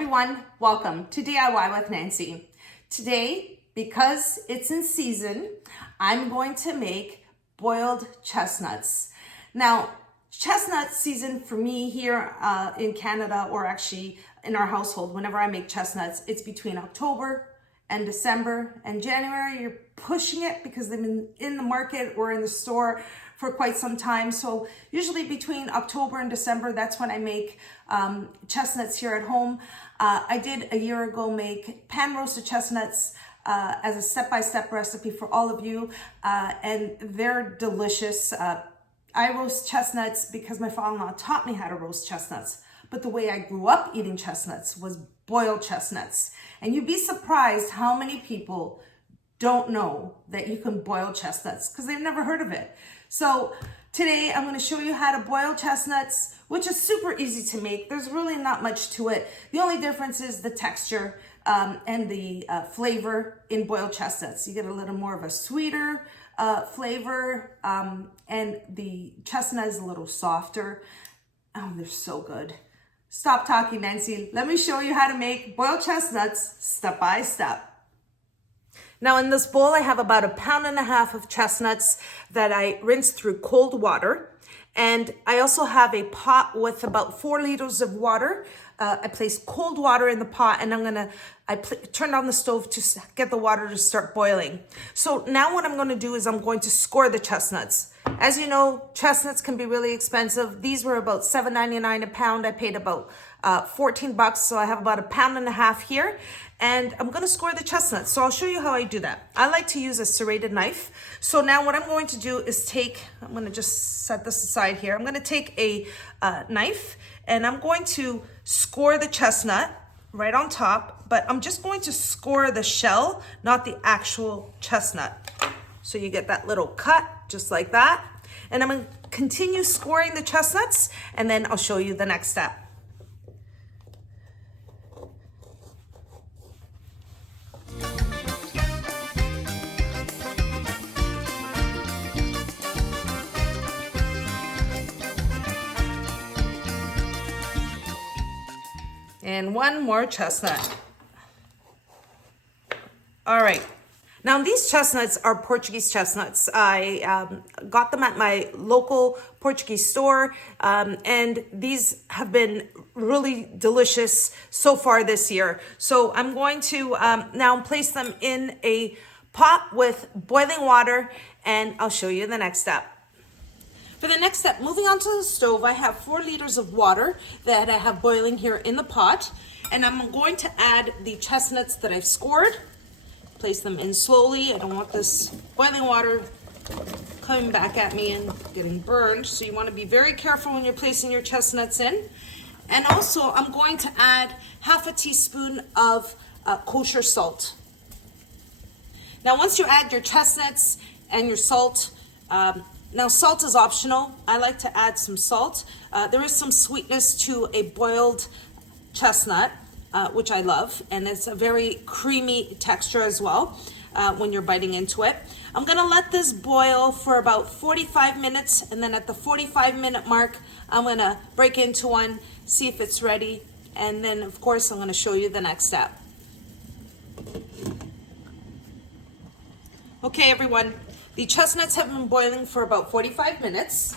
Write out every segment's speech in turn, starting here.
everyone, welcome to DIY with Nancy. Today, because it's in season, I'm going to make boiled chestnuts. Now, chestnut season for me here in Canada, or actually in our household, whenever I make chestnuts, it's between October and December, and January you're pushing it because they've been in the market or in the store for quite some time. So usually between October and December, that's when I make chestnuts here at home. I did a year ago make pan roasted chestnuts as a step-by-step recipe for all of you, and they're delicious. I roast chestnuts because my father-in-law taught me how to roast chestnuts, but the way I grew up eating chestnuts was boiled chestnuts. And you'd be surprised how many people don't know that you can boil chestnuts because they've never heard of it. So today I'm going to show you how to boil chestnuts, which is super easy to make. There's really not much to it. The only difference is the texture and the flavor in boiled chestnuts. You get a little more of a sweeter flavor, and the chestnut is a little softer. Oh, they're so good. Stop talking, Nancy. Let me show you how to make boiled chestnuts step by step. Now in this bowl, I have about 1.5 pounds of chestnuts that I rinsed through cold water. And I also have a pot with about 4 liters of water. I placed cold water in the pot, and I turned on the stove to get the water to start boiling. So now what I'm gonna do is I'm going to score the chestnuts. As you know, chestnuts can be really expensive. These were about $7.99 a pound. I paid about 14 bucks, so I have about 1.5 pounds here. And I'm gonna score the chestnuts. So I'll show you how I do that. I like to use a serrated knife. So now what I'm going to do is I'm gonna just set this aside here. I'm gonna take a knife, and I'm going to score the chestnut right on top, but I'm just going to score the shell, not the actual chestnut. So you get that little cut, just like that. And I'm gonna continue scoring the chestnuts, and then I'll show you the next step. And one more chestnut. All right. Now these chestnuts are Portuguese chestnuts. I got them at my local Portuguese store, and these have been really delicious so far this year. So I'm going to now place them in a pot with boiling water, and I'll show you the next step. For the next step, moving on to the stove, I have 4 liters of water that I have boiling here in the pot, and I'm going to add the chestnuts that I've scored. Place them in slowly. I don't want this boiling water coming back at me and getting burned, so you want to be very careful when you're placing your chestnuts in. And also, I'm going to add 1/2 teaspoon of kosher salt. Now, once you add your chestnuts and your salt, now salt is optional. I like to add some salt. There is some sweetness to a boiled chestnut, which I love, and it's a very creamy texture as well when you're biting into it. I'm gonna let this boil for about 45 minutes, and then at the 45-minute mark, I'm gonna break into one, see if it's ready, and then of course I'm gonna show you the next step. Okay, everyone. The chestnuts have been boiling for about 45 minutes,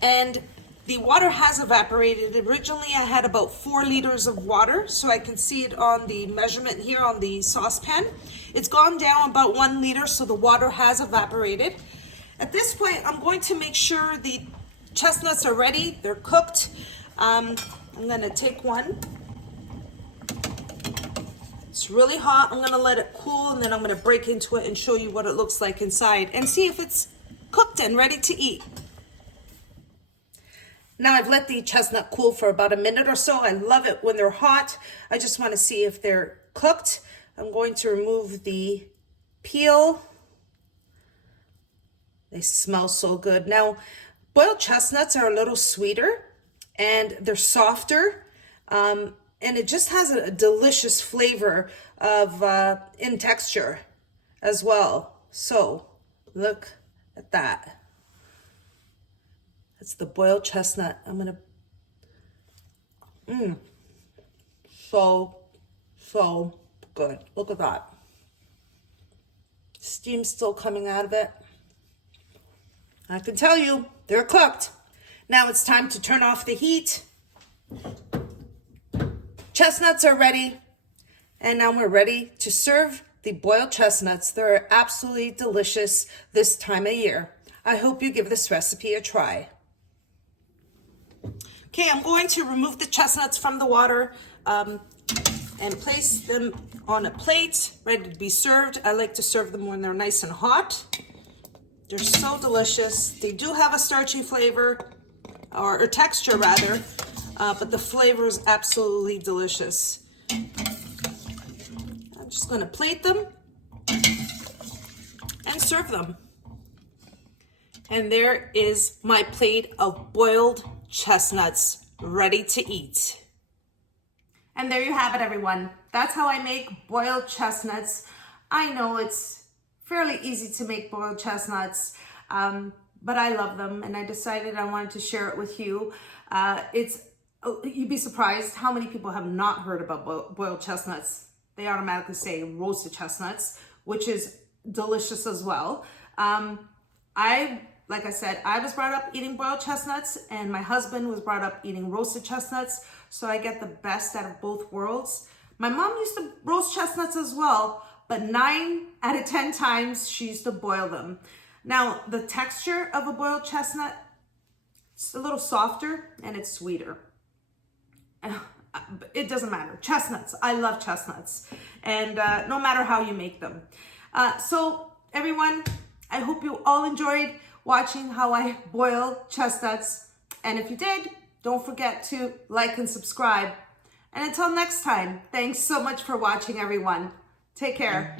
and the water has evaporated. Originally, I had about 4 liters of water, so I can see it on the measurement here on the saucepan. It's gone down about 1 liter, so the water has evaporated. At this point, I'm going to make sure the chestnuts are ready, they're cooked. I'm gonna take one. It's really hot. I'm gonna let it cool, and then I'm gonna break into it and show you what it looks like inside and see if it's cooked and ready to eat. Now I've let the chestnut cool for about 1 minute or so. I love it when they're hot. I just wanna see if they're cooked. I'm going to remove the peel. They smell so good. Now, boiled chestnuts are a little sweeter, and they're softer. And it just has a delicious flavor of in texture as well. So look at that. That's the boiled chestnut. I'm gonna so good. Look at that. Steam's still coming out of it. I can tell you, they're cooked. Now it's time to turn off the heat. Chestnuts are ready. And now we're ready to serve the boiled chestnuts. They're absolutely delicious this time of year. I hope you give this recipe a try. Okay, I'm going to remove the chestnuts from the water and place them on a plate, ready to be served. I like to serve them when they're nice and hot. They're so delicious. They do have a starchy flavor, or texture rather, but the flavor is absolutely delicious. I'm just gonna plate them and serve them. And there is my plate of boiled chestnuts ready to eat. And there you have it, everyone. That's how I make boiled chestnuts. I know it's fairly easy to make boiled chestnuts, but I love them, and I decided I wanted to share it with you. You'd be surprised how many people have not heard about boiled chestnuts. They automatically say roasted chestnuts, which is delicious as well. Like I said, I was brought up eating boiled chestnuts, and my husband was brought up eating roasted chestnuts, so I get the best out of both worlds. My mom used to roast chestnuts as well, but 9 out of 10 times she used to boil them. Now, the texture of a boiled chestnut, it's a little softer and it's sweeter. It doesn't matter. Chestnuts, I love chestnuts, and no matter how you make them. So everyone, I hope you all enjoyed watching how I boil chestnuts. And if you did, don't forget to like and subscribe. And until next time, thanks so much for watching, everyone. Take care.